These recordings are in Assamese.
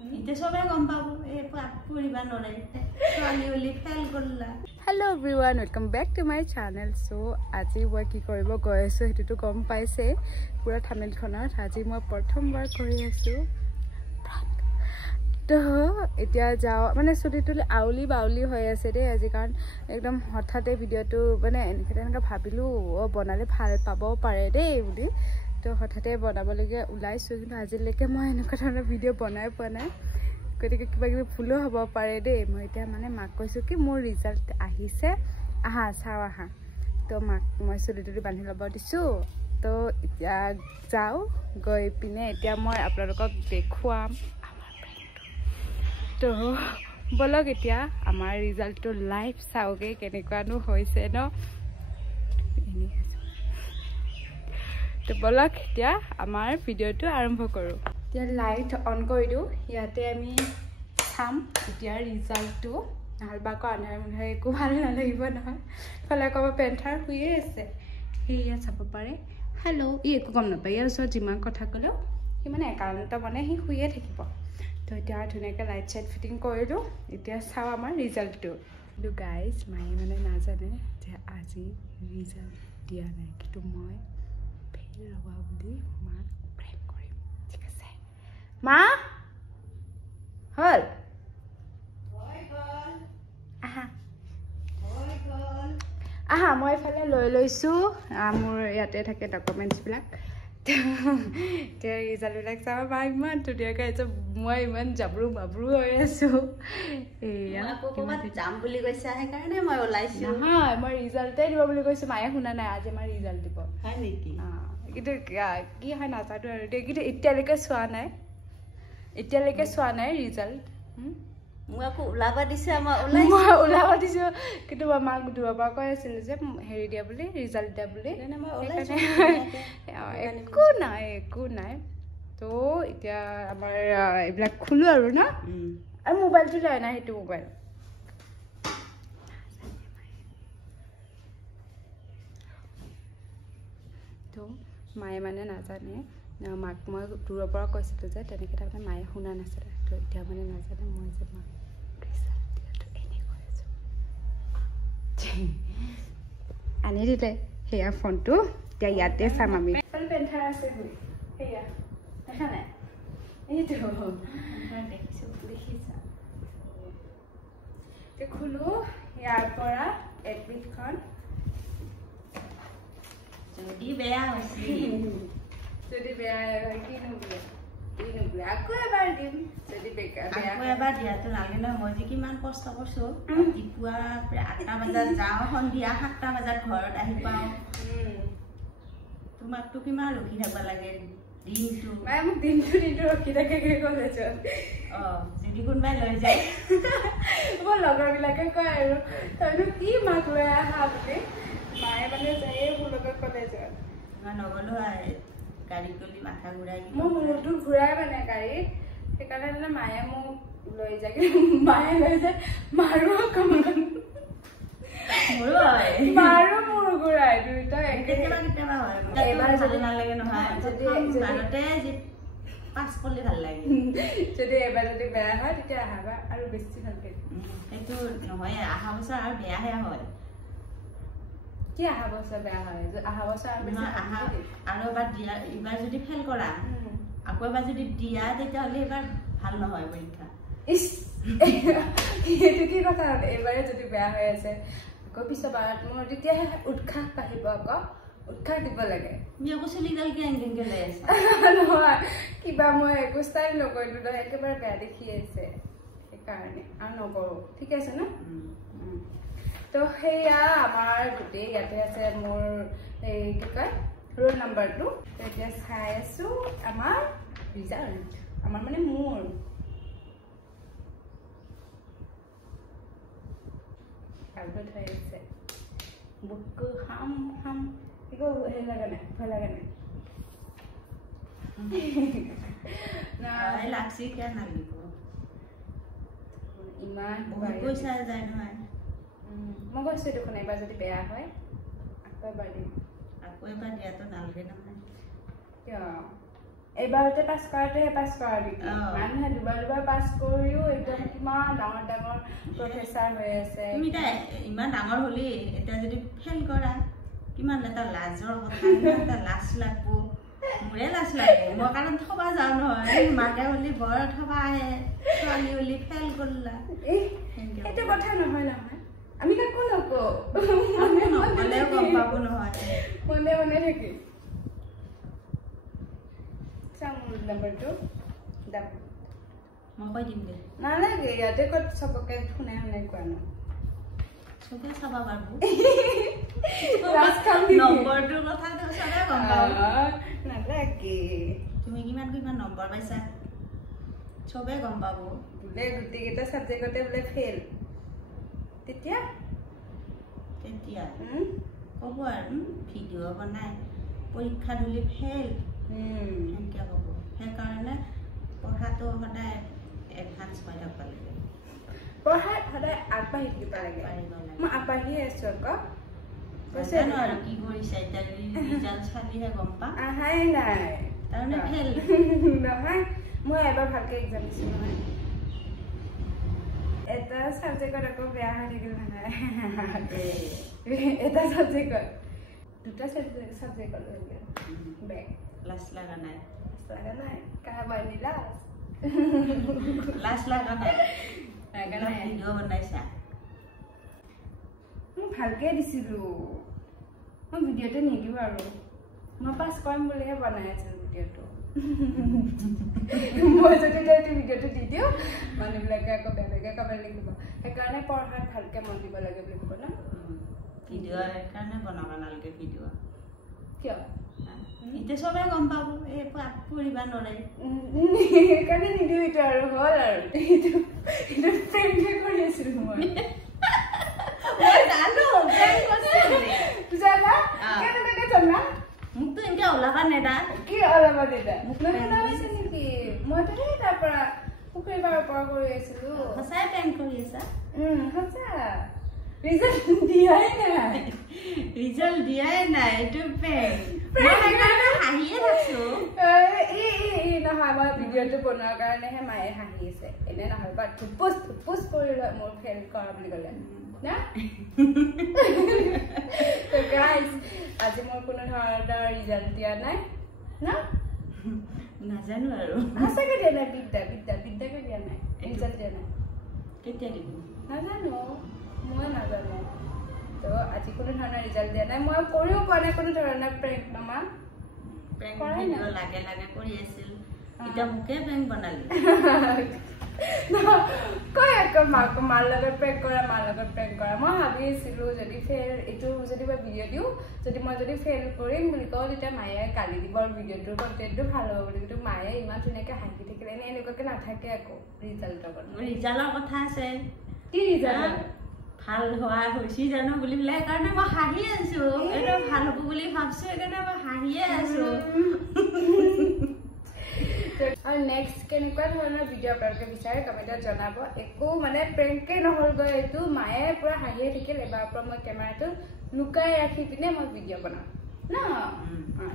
Hello everyone, welcome back to my channel. So আজি মই কি কৰিব গৈ আছো হেতুটো গম পাইছে পুৰা থামেল খনত আজি মই প্ৰথমবাৰ কৰি আছো তো এতিয়া যাও মানে ছুটিটো আউলি বাউলি হৈ আছে দে আজি কাৰণ একদম হঠাতে ভিডিওটো মানে এনেকা ভাবিলো বনালে ভাল পাব পাৰে দে বুলি তো হঠাতে বনাবলগীয়া ওলাইছো কিন্তু আজিলৈকে মই এনেকুৱা ধৰণৰ ভিডিও বনাই পোৱা নাই গতিকে কিবা কিবি ভুলো হ'ব পাৰে দে মই এতিয়া মানে মাক কৈছো কি মোৰ ৰিজাল্ট আহিছে আহা চাও আহা তো মাক মই ছুটিটো বান্ধি ল'ব দিছো তো এতিয়া যাও গৈ পিনে এতিয়া মই আপোনালোকক দেখুৱাম তো বলক এতিয়া আমাৰ ৰিজাল্টটো লাইভ চাওগে কেনেকুৱানো হৈছে ন তো বলক এতিয়া আমাৰ ভিডিওটো আৰম্ভ কৰো এতিয়া লাইট অন কৰি দিও ইয়াতে আমি চাম এতিয়া ৰিজাল্টটো হালবাক আন্ধাৰ মুন্ধাৰ একো ভাল নালাগিব নহয় ফলে কব পেন্থাৰ শুয়ে আছে হেয়া চাব পাৰে হেল্ল ই একো গম নাপায় ইয়াৰ ওচৰত যিমান কথা ক'লেও সি মানে একাউণ্ট মানে সি শুয়ে থাকিব তো এতিয়া ধুনীয়াকৈ লাইট চাইট ফিটিং কৰিলো এতিয়া চাও আমাৰ ৰিজাল্টটো কিন্তু গাইজ মায়ে মানে নাজানে যে আজি ৰিজাল্ট দিয়া নাই কিন্তু মই ফেইল হোৱা বুলি মাক প্ৰেংক কৰিম ঠিক আছে মা হল আহা আহা মই ফালে লৈ লৈছো মোৰ ইয়াতে থাকে ডকুমেন্টছবিলাক তে ৰিজাল্টবিলাক চাব বা ইমান ধুনীয়াকৈ আছে মই ইমান জাবৰু বাবৰু হৈ আছো এয়া যাম বুলি কৈছে সেইকাৰণে মই ওলাইছো নহয় মই ৰিজাল্টে দিব বুলি কৈছো মায়ে শুনা নাই আজি আমাৰ ৰিজাল্ট দিব হয় নেকি কিন্তু কি হয় নাজানো আৰু কিন্তু এতিয়ালৈকে চোৱা নাই ৰিজাল্ট মই আকৌ ওলাব দিছে ওলাব দিছো কিন্তু মাক দুবাৰ কৈ আছিল যে হেৰি দিয়া বুলি ৰিজাল্ট দিয়া বুলি একো নাই তো এতিয়া আমাৰ এইবিলাক খুলো আৰু ন আৰু মোবাইলটো লয় না সেইটো মোবাইল তো মায়ে মানে নাজানে মাক মই দূৰৰ পৰা কৈছিলোঁ যে তেনেকৈ তাৰমানে মায়ে শুনা নাছিলে তো এতিয়া মানে নাজানে মই যে মাক ৰিজাল্ট দিয়াটো এনেই কৈ আছোঁ আনি দিলে সেয়া ফোনটো এতিয়া ইয়াতে চাম আমি পেন্থাৰ আছে সেয়া দেখা নাই এইটো দেখিছা খোলো ইয়াৰ পৰা এডমিটখন যদি বেয়া হৈছে যদি বেয়া হয় কি নুবুলে আকৌ এবাৰ দিম যদি এবাৰ দিয়াটো নালাগে নহয় মই যে কিমান কষ্ট কৰিছো ৰাতিপুৱা 8টা বজাত যাওঁ সন্ধিয়া 7টা বজাত ঘৰত আহি পাওঁ তোমাকতো কিমান ৰখি থাকিব লাগে দিনটো মোক দিনটো ৰখি থাকে কলেজত যদি কোনোবাই লৈ যায় মোৰ লগৰবিলাকে কয় আৰু তইনো কি মাক লৈ আহা বুলি মায়ে মানে যায়ে মোৰ লগত কলেজত মই নগলো গাড়ী গলি মাথা ঘূৰাই মোৰ মূৰটো ঘূৰাই মানে গাড়ীত সেইকাৰণে মায়ে মোক লৈ যায় মায়ে লৈ যায় মাৰো অকমান মাৰো মোৰ ঘূৰাই দুইটা কেতিয়াবা হয় এবাৰ যদি নালাগে নহয় যদি মানুহতে পাছ কৰিলে ভাল লাগে যদি এবাৰ যদি বেয়া হয় তেতিয়া আহাবা আৰু বেছি ভালকে সেইটো নহয় অহা বছৰ আৰু বেয়াহে হয় কি অহা বছৰ বেয়া হয় অহা বছৰ আৰু এবাৰ দিয়া এইবাৰ যদি ফেল কৰা আকৌ এবাৰ যদি দিয়া তেতিয়াহ'লে এবাৰ ভাল নহয় পৰীক্ষা এইটো কি কথা এবাৰে যদি বেয়া হৈ আছে আকৌ পিছৰ বাৰত মোৰ তেতিয়াহে উৎসাহ বাঢ়িব আকৌ উৎসাহ দিব লাগে আকৌ চুলিডালকে এনেকে লৈ আছে নহয় কিবা মই একো ষ্টাইল নকৰিলো নহয় একেবাৰে বেয়া দেখি আছে সেইকাৰণে আৰু নকৰো ঠিক আছে ন তো সেয়া আমাৰ গোটেই ইয়াতে আছে মোৰ এই কি কয় ৰোল নাম্বাৰটো এতিয়া চাই আছো আমাৰ ৰিজাল্ট আমাৰ মানে মোৰ কাগজ হৈ আছে বুকু হাম একো হেৰি লগা নাই ভয় লগা নাই লাগছি কিয় নালাগিব ইমান বহুত পইচা যায় নহয় মই কৈছো দেখোন এবাৰ যদি বেয়া হয় আকৌ এবাৰ দিম আকৌ এবাৰ দিয়াটো নালাগে নহয় কিয় এবাৰতে পাছ কৰাটোহে পাছ কৰা নেকি মানুহে দুবাৰ পাছ কৰিও একদম কিমান ডাঙৰ ডাঙৰ প্ৰফেচাৰ হৈ আছে তুমি এতিয়া ইমান ডাঙৰ হলি এতিয়া যদি ফেল কৰা কিমান এটা লাজৰ কথা এটা লাজ লাগব মোৰে লাজ লাগব মই কাৰণ থবা যাওঁ নহয় মাকে হলি বৰ থবা আহে ছোৱালী হলি ফেল কৰলা এইটো কথা নহয় নহয় আমি কাকো নকওঁ নকলে গম পাব নহয় মনে মনে থাকি চামুল নম্বৰটো দাম মই কৈ দিম দে নালাগে ইয়াতে ক'ত চবকে শুনাই শুনাই কোৱা ন চবে চাবা পাৰব নম্বৰটোৰ কথা চবে গম পাব নালাগে তুমি কিমান কিমান নম্বৰ পাইছা চবে গম পাব বোলে গোটেইকেইটা ছাবজেক্টতে বোলে ফেইল তেতিয়া তেতিয়া ক'ব আৰু ভিডিঅ' বনাই পৰীক্ষা দিলে ফেইল সেনেকৈ ক'ব সেইকাৰণে পঢ়াটো সদায় এডভান্স হৈ থাকিব লাগে পঢ়াত সদায় আগবাঢ়ি থাকিব লাগে মই আগবাঢ়িয়ে আছো আকৌ জানো আৰু কি কৰিছা এতিয়া ৰিজাল্ট চালিহে গম পা আহাই নাই তাৰমানে ফেইল নহয় মই এবাৰ ভালকৈ এক্সাম দিছোঁ নহয় এটা ছাবজেক্টত আকৌ বেয়া হৈ থাকিল নহয় এটা ছাবজেক্টত দুটা ছাবজেক্টত হৈ গ'ল বেগ লাজ লাগা নাই কাৰোবাৰ লাজ লাজ লাগা নাই ভিডিঅ' বনাইছা মই ভালকৈ দিছিলোঁ মই ভিডিঅ'টো নিদিওঁ আৰু মই পাছ কৰিম বুলিহে বনাই আছিলোঁ ভিডিঅ'টো মই যদি এইটো ভিডিঅ'টো দি দিওঁ মানুহবিলাকে আকৌ বেলেগে কমেণ্ট লিখিব সেইকাৰণে পঢ়াত ভালকৈ মন দিব লাগে বুলি ক'ব ন ভিডিঅ' সেইকাৰণে বনাব নালাগে ভিডিঅ' কিয় এতিয়া চবে গম পাব এই পঢ়িব নোৱাৰে সেইকাৰণে নিদিওঁ এইটো আৰু হ'ল আৰু এইটো প্ৰেমহে কৰি আছিলোঁ মই জানো জানা কেনেকৈ জানা মোকতো এতিয়া ওলাবা নেদা কি ওলাবা দেতা মোক শুনা পাইছে নেকি মইতো সেই তাৰ পৰা পুখুৰী পাৰৰ পৰা কৰি আছিলোঁ সঁচাই প্ৰেংক কৰি আছা সঁচা ৰিজাল্ট দিয়াই নাই এইটো প্ৰেংক হাঁহিয়ে থাকছো নহয় মই ভিডিঅ'টো বনোৱাৰ কাৰণেহে মায়ে হাঁহি আছে এনে নহয় বা থুপুচ কৰি লয় মোৰ ফেইল কৰা বুলি ক'লে না গাইজ আজি মোৰ কোনো ধৰণৰ ৰিজাল্ট দিয়া নাই না নাজানো আৰু সঁচাকৈ দিয়া নাই বিদ্যাকে দিয়া নাই ৰিজাল্ট দিয়া নাই কেতিয়া দিব নাজানো মই নাজানো তো আজি কোনো ধৰণৰ ৰিজাল্ট দিয়া নাই মই কৰিও পোৱা নাই কোনো ধৰণৰ প্ৰেংক মামা লাগে লাগে কৰি আছিল এতিয়া মোকে প্ৰেংক বনালি কয় আকৌ মাৰ লগত প্ৰেংক কৰা মই ভাবি আছিলোঁ যদি ফেইল এইটো যদি মই ভিডিঅ' দিওঁ মই যদি ফেইল কৰিম বুলি কওঁ তেতিয়া মায়ে গালি দিব আৰু ভিডিঅ'টোৰ কণ্টেণ্টটো ভাল হ'ব বুলি কিন্তু মায়ে ইমান ধুনীয়াকৈ হাঁহি থাকিলে এনে এনেকুৱাকৈ নাথাকে আকৌ ৰিজাল্টৰ কথা আছে কি ৰিজাল্ট ভাল হোৱা হৈছে জানো বুলি পেলাই সেইকাৰণে মই হাঁহি আছো এইটো ভাল হ'ব বুলি ভাবছো সেইকাৰণে মই হাঁহিয়ে আছো আৰু নেক্সট কেনেকুৱা ধৰণৰ ভিডিঅ' আপোনালোকে বিচাৰে কমেণ্টত জনাব একো মানে প্ৰেংকে নহ'লগৈ এইটো মায়ে পূৰা হাঁহিয়ে থাকিল এবাৰৰ পৰা মই কেমেৰাটো লুকাই ৰাখি পিনে মই ভিডিঅ' বনাম ন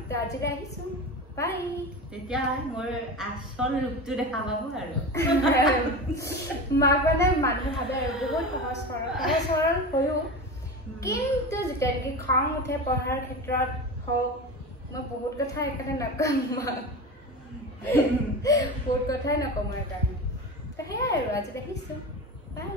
তো আজিলৈ আহিছোঁ বাই তেতিয়া মোৰ আচল ৰূপটো দেখা পাব আৰু মাক মানে মানুহে ভাবে আৰু বহুত সহজ সৰল হৈও কিন্তু যেতিয়া নেকি খং উঠে পঢ়াৰ ক্ষেত্ৰত হওক মই বহুত কথা সেইকাৰণে নকওঁ মাক বহুত কথাই নকওঁ মই সেইকাৰণে তো সেয়াই আৰু আজি দেখিছোঁ বাই